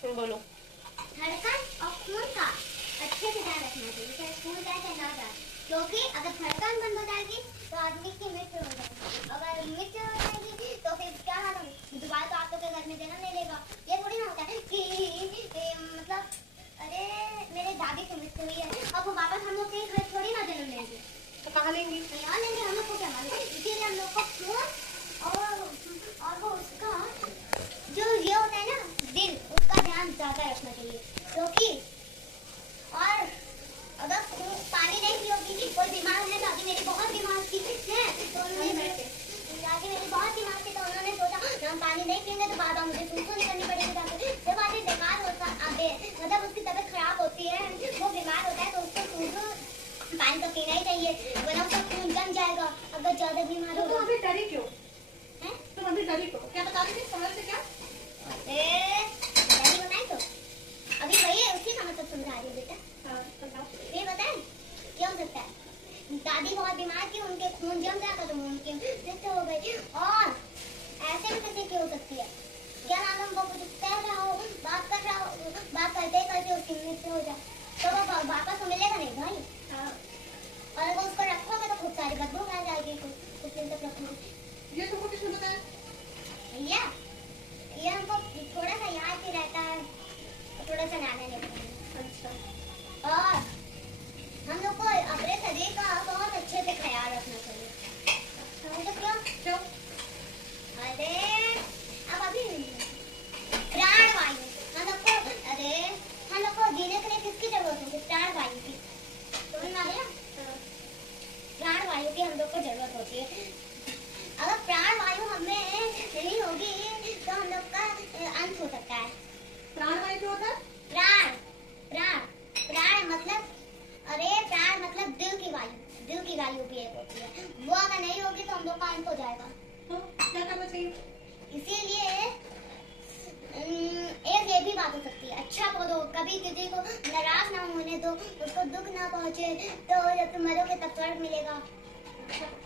बोलो। धड़कन और खून का अच्छे से ध्यान रखना चाहिए, चाहे स्कूल जाए चाहे ना जाए, क्योंकि अगर धड़कन बंद हो जाएगी तो आदमी की मृत्यु हो जाएगी, अगर मृत्यु हो जाएगी तो फिर क्या हाल होगा, दोबारा तो आप लोग के घर में जन्म ले लेगा। ये थोड़ी ना होता है कि मतलब अरे मेरे दादी की मृत्यु हुई है, अब वो वापस हम लोग के घर थोड़ी ना जन्म लेंगे, तो कहाँ लेंगे? यहाँ लेंगे। हम लोग को क्या मालूम, इसीलिए हम लोग को खून और वो उसका जो ये होता है ना दिल, उसका ध्यान ज्यादा रखना चाहिए, क्योंकि और अगर पानी नहीं पियोगी, कोई बीमार है, दादी मेरी बहुत बीमार थी है, तो उन्होंने दादी मेरी बहुत बीमार थी तो उन्होंने सोचा हम पानी नहीं पियेंगे तो बाद में मुझे सूसू नहीं करनी पड़ेगी। जब आदमी बीमार होता मतलब उसकी तबीयत खराब होती है, वो बीमार होता है तो उसको सूसू पानी तो पीना ही चाहिए, वरना उसका खून जम जाएगा अगर ज्यादा बीमार होगा। तुम अभी डरी क्यों? हैं? तुम अभी डरी क्यों? क्या बता रही थी समझ से? क्या डरी बनाई तो अभी वही है, उसी का मतलब समझा रही हूँ बेटा। ये बताएं क्या हो सकता है, दादी बहुत बीमार थी, उनके खून जम जाता तो उनकी मृत्यु हो गई, और ऐसे भी किसी की हो सकती है, क्या नाम वो कुछ कह रहा हो, बात कर रहा हो, बात करते करते उसकी मृत्यु हो जाए तो वो वापस तो मिलेगा नहीं भाई। और अगर उसको रखोगे तो खूब सारी बदबू आ जाएगी, कुछ दिन तक रखोगे। ये तुमको किसने बताया? भैया ये हमको थोड़ा सा याद ही रहता है, थोड़ा सा नाना ने बताया। अच्छा। और हम लोग को अपने शरीर का बहुत अच्छे से ख्याल रखना चाहिए। समझो क्यों? क्यों? अरे अब अभी प्राणवायु हम लोग को, अरे हम लोग को जीने के लिए किसकी जरूरत होगी? प्राणवायु की। समझ में आ गया? प्राणवायु की हम लोग को जरूरत होती है। अगर प्राणवायु हमें नहीं होगी तो हम लोग का अंत हो सकता है। प्राणवायु क्या होता है? प्राण प्राण प्राण मतलब, अरे प्राण मतलब दिल की वायु, दिल की वायु भी एक होती है, वो अगर नहीं होगी तो हम लोग का अंत हो जाएगा। तो क्या करना चाहिए? इसीलिए एक ये भी बात हो सकती है, अच्छा बोलो, कभी किसी को नाराज ना होने दो, उसको दुख ना पहुंचे, तो जब तुम मरोगे तब स्वर्ग मिलेगा।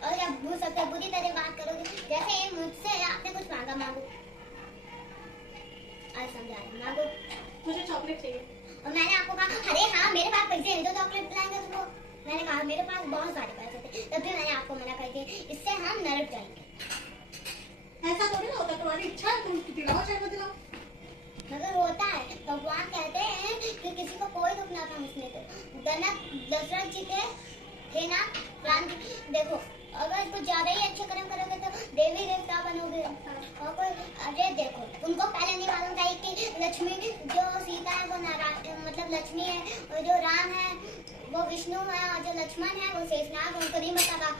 और जब सबसे बुरी तरह बात करोगे, जैसे मुझसे आपने कुछ मांगा, मांगो, आज समझा रहा, मांगो। मुझे चॉकलेट चाहिए और मैंने आपको कहा अरे हाँ मेरे पास पैसे हैं, तो चॉकलेट दिलाएंगे तुमको। मैंने कहा मेरे पास बहुत सारे पैसे थे, तब भी मैंने आपको मना कर दिया, इससे हम नरक जाएंगे। ऐसा थोड़ी ना होता, तुम्हारी इच्छा है, तुम दिलाओ चाहे मत दिलाओ। मगर होता है, भगवान कहते हैं कि किसी को कोई दुख ना पहुंचने दो। दशरथ जी थे ना राम जी, देखो अगर कुछ ज्यादा ही अच्छे कर्म करोगे तो देवी देवता बनोगे। और कोई अरे देखो उनको पहले नहीं मालूम था कि लक्ष्मी जो सीता है वो नारायण मतलब लक्ष्मी है, और जो राम है वो विष्णु है, और जो लक्ष्मण है वो शेषनाग, उनको नहीं पता था।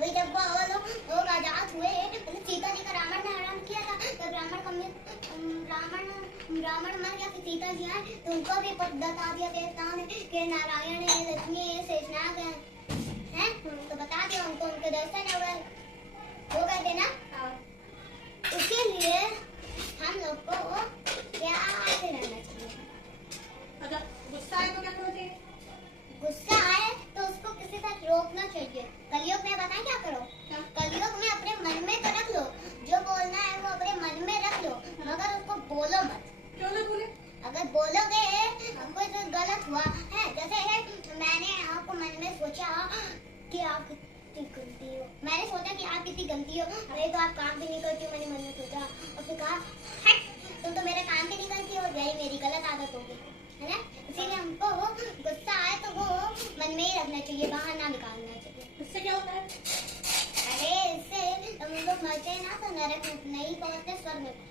वही जब वो आजाद हुए, मतलब सीता जी का रावण ने हरण किया था, जब रावण मर गया कि सीता जी आए तो उनको भी बता दिया देवताओं ने कि नारायण है, लक्ष्मी है, शेषनाग है, हैं? तो बता दिया उनको, उनके दर्शन हो गए थे ना। इसीलिए हम लोग को प्यार से रहना चाहिए। अच्छा गुस्सा आए तो क्या करना चाहिए? गुस्सा आए तो उसको किसी तरह रोकना चाहिए। कलयुग में बताएं क्या करो, कलयुग में अपने मन में तो रख लो, जो बोलना है वो अपने मन में रख लो, मगर उसको बोलो मत। क्यों ना बोले? अगर बोलोगे कोई तो गलत हुआ है, जैसे मैंने आपको मन में सोचा कि आप कितनी गंदी हो, मैंने सोचा कि आप कितनी गंदी हो, अरे तो आप काम भी नहीं करती हो, मैंने मन में सोचा, और फिर कहा हट तुम तो मेरे काम भी नहीं करती हो, यही मेरी गलत आदत होगी, है ना। इसीलिए हमको गुस्सा आए तो वो मन में ही रखना चाहिए, बाहर ना निकालना चाहिए। इससे क्या होता है? अरे इससे हम लोग मरते हैं ना तो नरक नहीं पहुंचते, स्वर्ग में।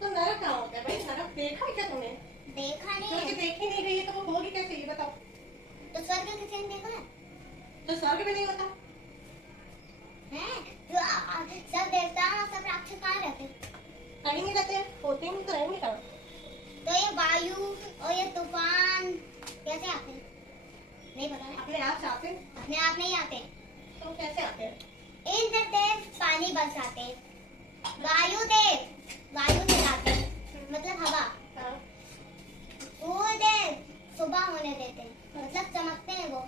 तो नरक क्या होता है भाई? नरक देखा है क्या तुमने? देखा नहीं है। देखी नहीं रही है तो वो होगी कैसे, ये बताओ। तो स्वर्ग किसी ने देखा है? तो स्वर्ग में नहीं होता हैं? जो सब देवता और सब राक्षस कहाँ रहते हैं? कहीं नहीं रहते, होते ही नहीं तो रहेंगे कहाँ? तो ये वायु और ये तूफान कैसे आते हैं? नहीं पता ना। अपने आप से आते हैं? अपने आप नहीं आते। तो कैसे आते हैं? इंद्रदेव पानी बरसाते, वायु से लाते मतलब हवा, सूर्यदेव सुबह होने देते मतलब चमकते हैं वो,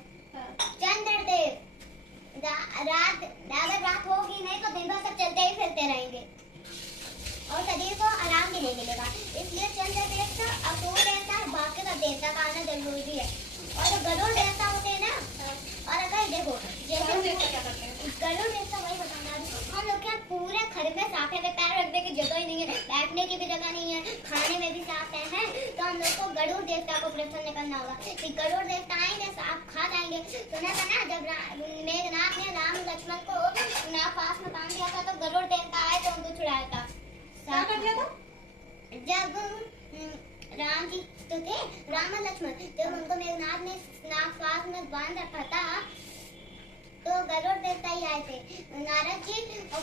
चंद्रदेव रात होगी नहीं तो दिन भर सब चलते ही फिरते रहेंगे और शरीर को आराम भी नहीं मिलेगा, इसलिए चंद्रदेव तो जरूरी है। और जो गरुड़ देवता होते हैं ना, और अगर देखो जैसे गरुड़ देवता क्या करते हैं? गरुड़ देवता वही बताना, हम लोग क्या पूरे घर में साफ है, पैर रखने की जगह ही नहीं है, बैठने की भी जगह नहीं है, खाने में भी साफ है, तो हम लोग को गरुड़ देवता को प्रसन्न करना होगा कि गरुड़ देवता आएंगे साफ खा जाएंगे। सुना था ना जब मेघनाथ ने राम लक्ष्मण को नागपाश में बांध दिया था तो गरुड़ देवता आए तो उनको छुड़ाया था। क्या कर दिया था? जब राम जी तो थे, राम और लक्ष्मण, जब उनको मेघनाथ ने नागपाश में बांध रखा था तो गरुड़ देवता ही आए थे। नारद जी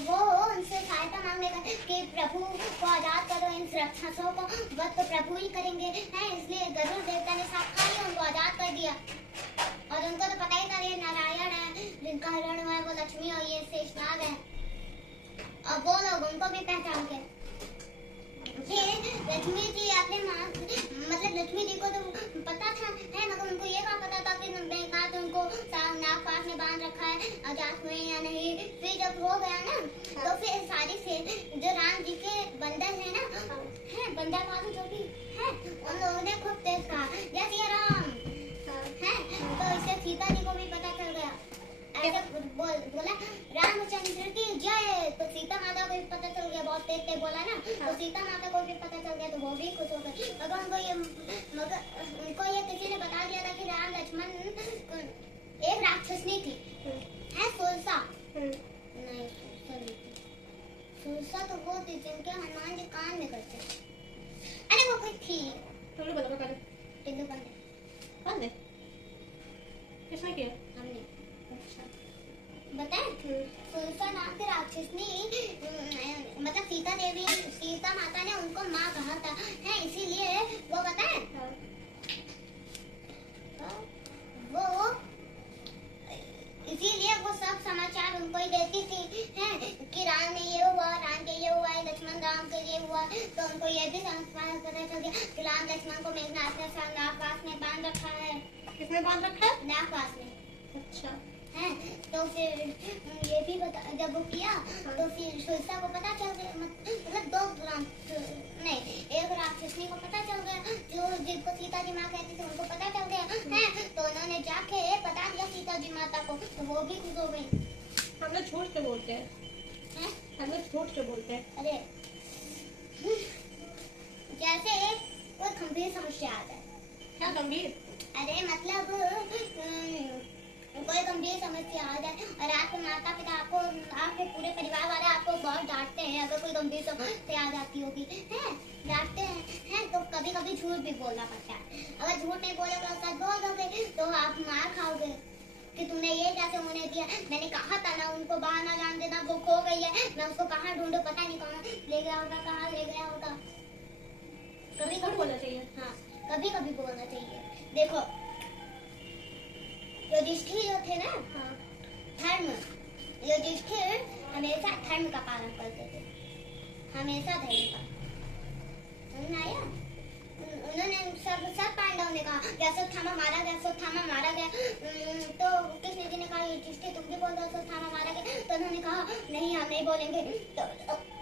वो उनसे सहायता मांगने का कि प्रभु को आजाद करो, इन राक्षसों को वध तो प्रभु ही करेंगे हैं, इसलिए गरुड़ देवता ने साथ खा लिया, उनको आजाद कर दिया। और उनको तो पता ही था ये नारायण है, जिनका हरण हुआ है वो लक्ष्मी और ये शेषनाग है, और वो लोग उनको भी पहचान के फिर लक्ष्मी जी अपने माँ मतलब लक्ष्मी जी को तो पता था है, मगर उनको ये कहाँ पता था कि मेघनाथ उनको नागपाश में बांध रखा है, आजाद हुए या नहीं। फिर जब हो गया ना तो फिर सारी से जो राम जी के बंदर है ना है, बंदर वाले जो भी है, उन लोगों ने खूब तेज कहा जय सिया राम है, तो इससे सीता जी को भी पता चल गया, ऐसा बोला रामचंद्र की जय, तो सीता माता को भी पता चल गया, बहुत तेज तेज बोला ना, तो सीता माता को भी पता चल गया, तो वो भी खुश हो गए। मगर उनको ये किसी ने बता दिया था कि राम लक्ष्मण एक राक्षसनी थी है, सुरसा नहीं, सुरसा तो वो थी जिनके हनुमान जी कान में करते, अरे वो कोई थी, तुमने बताया पहले। टिल्लू बंदे कौन है? किसने किया? हमने बताए सुरसा नाम के राक्षसनी मतलब सीता देवी, सीता माता ने उनको माँ कहा था है, इसीलिए वो बताए वो इसीलिए वो सब समाचार उनको ही देती थी है कि राम ने ये हुआ, राम के ये हुआ है, लक्ष्मण राम के ये हुआ, तो उनको ये भी समाचार पता चल गया कि राम लक्ष्मण को मेघनाथ ने नागपाश में बांध रखा है। किसने बांध रखा है? नागपाश में। अच्छा है, तो फिर ये भी बता, जब वो किया तो फिर सुरसा को पता चल गया, मतलब नहीं एक राक्षसनी को पता चल गया, जो जिनको सीता जी माँ कहती थी उनको पता चल गया है, तो उन्होंने जाके बता दिया सीता जी माता को, तो वो भी खुश हो गई। हम लोग झूठ के बोलते हैं, हम लोग झूठ के बोलते हैं। अरे जैसे कोई गंभीर समस्या आ जाए। क्या गंभीर? अरे मतलब कोई गंभीर समस्या आ जाए और आपके माता पिता आपको, आपके पूरे परिवार वाले आपको बहुत डांटते हैं, अगर कोई गंभीर समस्या आ जाती होगी है, डांटते हैं तो कभी कभी झूठ भी बोलना पड़ता है। अगर झूठ नहीं बोलोगे और सच बोल दोगे तो आप मार खाओगे कि तुमने ये कैसे होने दिया, मैंने कहा था ना उनको बाहर ना जान देना, वो खो गई है, मैं उसको कहाँ ढूंढूं, पता नहीं कहाँ ले गया होगा, कहाँ ले गया होगा। कभी कभी बोलना चाहिए। हाँ, कभी कभी बोलना चाहिए। देखो युधिष्ठिर जो थे ना, धर्म, युधिष्ठिर हमेशा धर्म का पालन करते थे, हमेशा धर्म का, समझ में आया? उन्होंने सब पांडवों ने कहा अश्वत्थामा मारा गया, अश्वत्थामा मारा गया, तो कृष्ण जी ने कहा युधिष्ठिर तुम भी बोल दो अश्वत्थामा मारा गया, तो उन्होंने कहा नहीं हम नहीं बोलेंगे, तो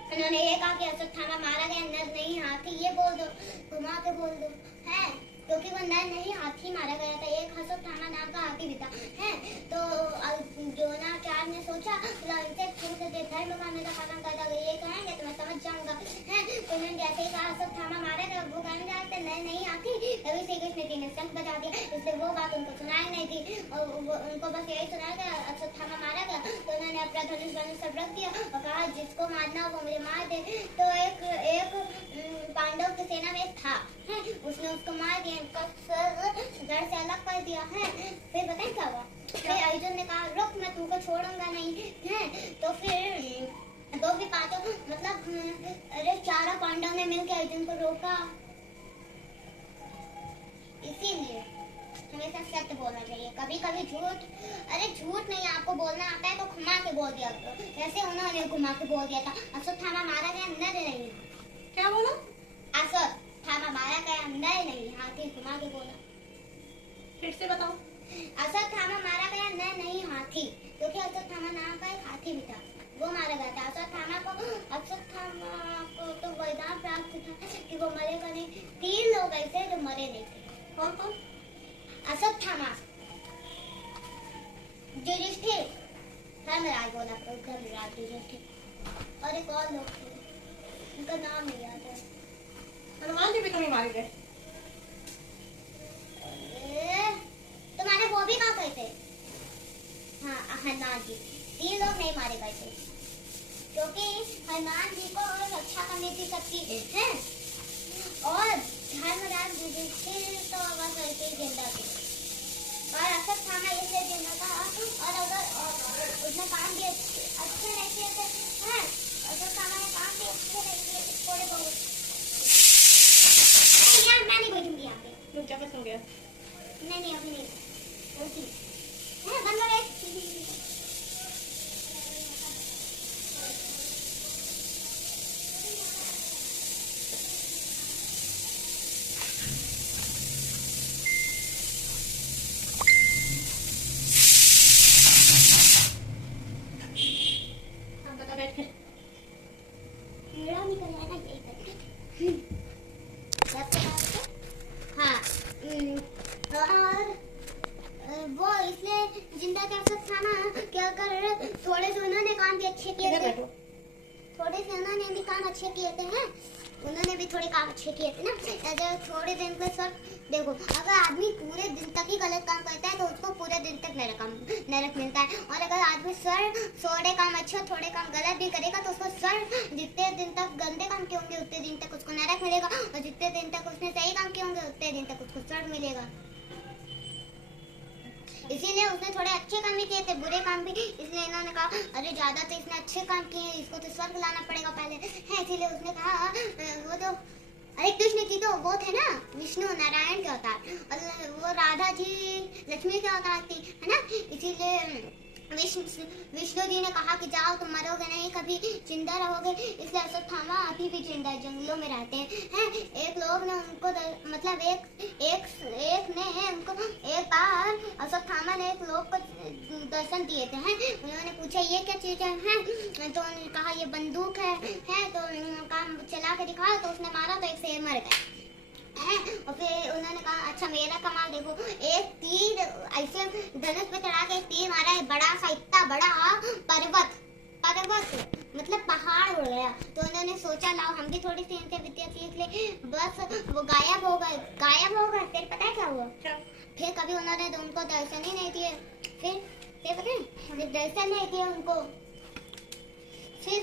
उन्होंने ये कहा कि अश्वत्थामा मारा गया, नर नहीं हाथी, ये बोल दो, घुमा के बोल दो है, क्योंकि वो नर नहीं हाथी मारा गया था, एक अश्वत्थामा नाम का हाथी भी था है। तो द्रोणाचार्य ने सोचा इनसे पूछ दे, धर्म का हमेशा पालन करता, ये कहेंगे तो मैं समझ जाऊंगा है, तो उन्होंने जैसे ही कहा अश्वत्थामा मारा गया, वो कहने जाते नर नहीं हाथी, तभी श्री कृष्ण जी ने शंख बजा दिया, इसलिए वो बात उनको सुनाई नहीं थी, और उनको बस यही सुनाया गया अश्वत्थामा मारा गया, तो उन्होंने अपना धनुष सब रख दिया और कहा जिसको मारना वो मुझे मार दे। तो एक पांडव की सेना में था है, उसने उसको मार दिया, घर से अलग कर दिया है। फिर बताए क्या हुआ, फिर अर्जुन ने कहा रुक मैं तुमको छोड़ूंगा नहीं है, तो फिर दो भी पांचों मतलब अरे चारों पांडव ने मिलकर अर्जुन को रोका। इसीलिए हमेशा सत्य बोलना चाहिए, कभी कभी झूठ, अरे झूठ नहीं आपको बोलना आता है तो घुमा के बोल दिया करो, जैसे उन्होंने घुमा के बोल दिया था अश्वत्थामा मारा गया नर नहीं, क्या बोला? अश्वत्थामा मारा गया नर नहीं हाथी, घुमा के बोला। फिर से बताओ। अश्वत्थामा मारा गया नर नहीं हाथी, क्योंकि अश्वत्थामा नाम का एक हाथी भी था, वो मारा गया था। अश्वत्थामा को तो वरदान प्राप्त था कि वो मरेगा नहीं, 3 लोग ऐसे जो मरे नहीं थे। कौन कौन? अश्वत्थामा युधिष्ठिर, धर्मराज बोला धर्मराज युधिष्ठिर और एक और लोग थे, उनका नाम नहीं याद है। हनुमान जी भी तुम्हें मारे गए। तुम्हारे वो भी कहाँ गए थे? हाँ हनुमान जी, 3 लोग नहीं मारे गए थे क्योंकि हनुमान जी को रक्षा करने की शक्ति है और धर्मराज युधिष्ठिर तो बस ऐसे ही जिंदा थे और अश्वत्थामा इसलिए जिंदा था और अगर उसने काम भी अच्छे नहीं किए थे हैं, अश्वत्थामा ने काम भी अच्छे नहीं किए थे थोड़े बहुत। यार मैं नहीं बैठूंगी यहाँ पे। रुक जा, बस हो गया। नहीं अभी नहीं ओके है बंद कर दे। हाँ बता, बैठ के। मेरा नहीं करेगा ना यही करके। हाँ और वो इसलिए जिंदा कर सकता ना क्या कर थोड़े से उन्होंने काम भी अच्छे किए इधर थे, बैठो। थोड़े से उन्होंने भी काम अच्छे किए थे हैं, उन्होंने भी थोड़े काम अच्छे किए थे ना। अगर थोड़े दिन के सर देखो अगर आदमी पूरे दिन तक ही गलत काम करता है तो उसको पूरे दिन तक नरक मिलता है और अगर आदमी सर थोड़े काम अच्छे और थोड़े काम गलत भी करेगा तो उसको सर जितने दिन तक गंदे काम किए होंगे उतने दिन तक उसको नरक मिलेगा और जितने दिन तक उसने सही काम किए होंगे उतने दिन तक उसको स्वर्ग मिलेगा। इसीलिए उसने थोड़े अच्छे काम भी किए थे, बुरे काम भी, इसलिए इन्होंने कहा अरे ज्यादा तो इसने अच्छे काम किए हैं, इसको तो स्वर्ग लाना पड़ेगा पहले है, इसीलिए उसने कहा वो तो अरे कृष्ण जी तो वो थे ना विष्णु नारायण के अवतार और वो राधा जी लक्ष्मी के अवतार थी है ना, इसीलिए विष्णु जी ने कहा कि जाओ तुम मरोगे नहीं कभी जिंदा रहोगे, इसलिए अश्वत्थामा अभी भी जिंदा जंगलों में रहते हैं। एक लोग ने उनको मतलब एक ने उनको एक बार अश्वत्थामा ने एक लोग को दर्शन दिए थे हैं, उन्होंने पूछा ये क्या चीज है तो उन्होंने कहा ये बंदूक है तो काम चला के दिखाया तो उसने मारा तो एक शेर मर गया है और फिर उन्होंने कहा अच्छा मेरा कमाल देखो एक तीर ऐसे धनुष पे चढ़ा के तीर मारा है बड़ा सा इतना बड़ा पर्वत मतलब पहाड़ उड़ गया, तो उन्होंने सोचा लाओ हम भी थोड़ी सी इनसे विद्या सीख ले, बस वो गायब हो गए। फिर पता है क्या हुआ? फिर कभी उन्होंने तो उनको दर्शन ही नहीं दिए, फिर पता है दर्शन नहीं दिए उनको, फिर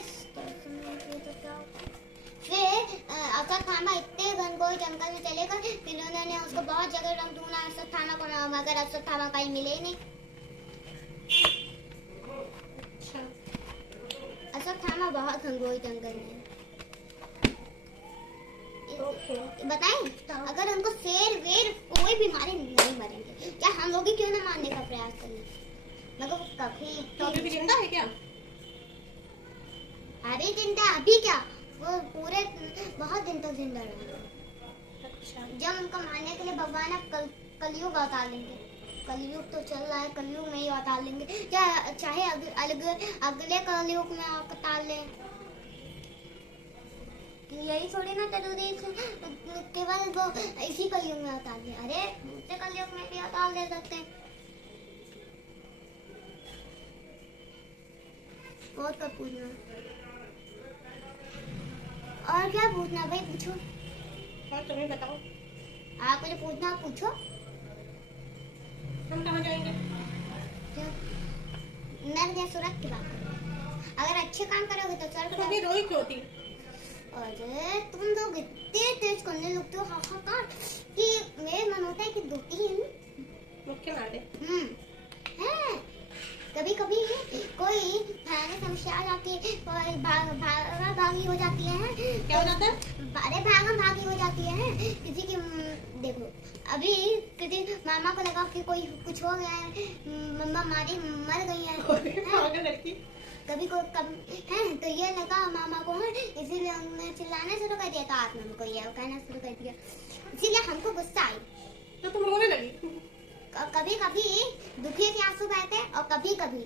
अश्वत्थामा इतने घनघोर जंगल में चले गए, फिर उन्होंने उसको बहुत जगह रंग ढूंढा अश्वत्थामा को मगर अश्वत्थामा कहीं मिले ही नहीं। अश्वत्थामा बहुत घनघोर जंगल में बताएं अगर उनको शेर वेर कोई भी मारे नहीं मरेंगे, क्या हम लोग ही क्यों ना मारने का प्रयास करें मगर कभी तो अभी भी जिंदा है क्या? अरे जिंदा अभी क्या वो पूरे बहुत दिन तक जिंदा रहेंगे। अच्छा जब उनको मारने के लिए भगवान अब कलयुग अवतार लेंगे, कलयुग तो चल रहा है कलयुग में ही अवतार लेंगे, चाहे अगले कलयुग में अवतार ले, यही थोड़ी ना जरूरी केवल वो इसी कलयुग में अवतार ले, अरे दूसरे कलयुग में भी अवतार ले सकते हैं। और कब पूछना और क्या पूछना भाई पूछो। और तुम्हें बताओ आप मुझे पूछना पूछो। हम कहाँ जाएंगे? नर्क या स्वर्ग की बात करो, अगर अच्छे काम करोगे तो स्वर्ग। तो अभी रोई क्यों थी? अरे तुम लोग इतने तेज करने लगते हो हाहाकार कि मेरे मन होता है कि 2-3 मुक्के मार दे। है कभी कभी कोई भयानक समस्या आ जाती है, कोई भागी हो जाती है। क्या हो जाता है? अरे भागी हो जाती है किसी की देखो अभी किसी मामा को लगा कि कोई कुछ हो गया है, मम्मा मर गई है लड़की कभी है तो ये लगा मामा को है, इसीलिए उन्होंने चिल्लाना शुरू कर दिया, तो आपने उनको ये कहना शुरू कर दिया, इसीलिए हमको गुस्सा आई तो तुम रोने लगी। कभी कभी दुखी के आंसू बहते हैं और कभी कभी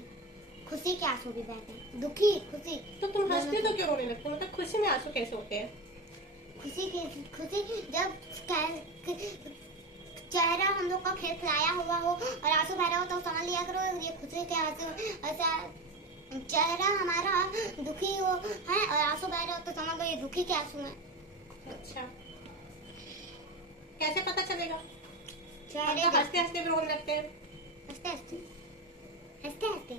खुशी के आंसू भी बहते हैं, दुखी खुशी। तो तुम हंसते तो क्यों रोने लगते हो? मतलब खुशी में आंसू कैसे होते हैं? खुशी जब चेहरा हम लोग को खिलाया हुआ हो और आंसू बह रहा हो तो समझ लिया करो ये खुशी के आंसू। ऐसा चेहरा हमारा दुखी हो है और आंसू बह रहे हो तो समझ लो ये दुखी के आंसू है। अच्छा, कैसे पता चलेगा? चेहरे हम तो हंसते हंसते भी रोने लगते हैं। हंसते हंसते हंसते हंसते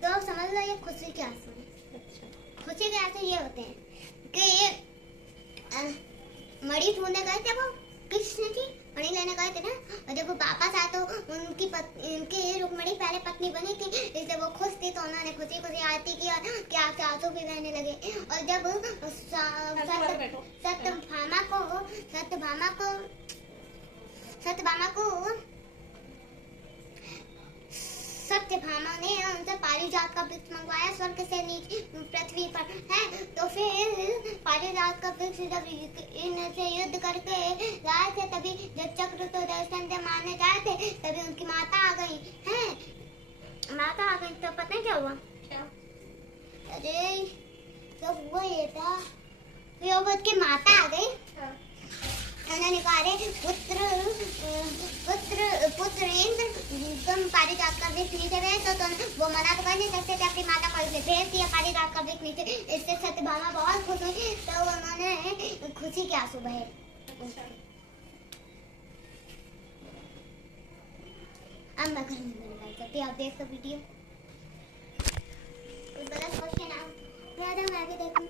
तो समझ लो ये खुशी के आंसू है। अच्छा, खुशी के आंसू ये होते हैं कि मणि ढूंढने गए थे वो कृष्ण की मणि लेने गए थे ना, और जब वो वापस आए तो उनकी रुक्मिणी पहले पत्नी बनी थी, इसलिए वो खुश थी तो उन्होंने खुशी खुशी आरती की और क्या आंसू भी बहने लगे। और जब सत्यभामा ने उनसे पारिजात का वृक्ष मंगवाया स्वर्ग से नीचे पृथ्वी पर है, तो फिर पारिजात का वृक्ष जब इनसे युद्ध करके लाए थे, तभी जब चक्र तो दर्शन से मारने जाए थे तभी उनकी माता आ गई है। माता आ गई तो पता है क्या हुआ? क्या? अरे सब हुआ ये था, योगत की माता आ गई। उन्होंने कहा रे पुत्रेंद्र तुम पारिजात का वृक्ष नीचे गए तो तुम वो मना तो कर नहीं सकते थे, अपनी माता को इसलिए भेज दिया पारिजात का वृक्ष नीचे। इससे सत्यभामा बहुत खुश हुई तो उन्होंने खुशी के आंसू बहे। अब मैं घर में नहीं कर सकती, आप देख लो वीडियो। गलत क्वेश्चन मैं भी देखूं।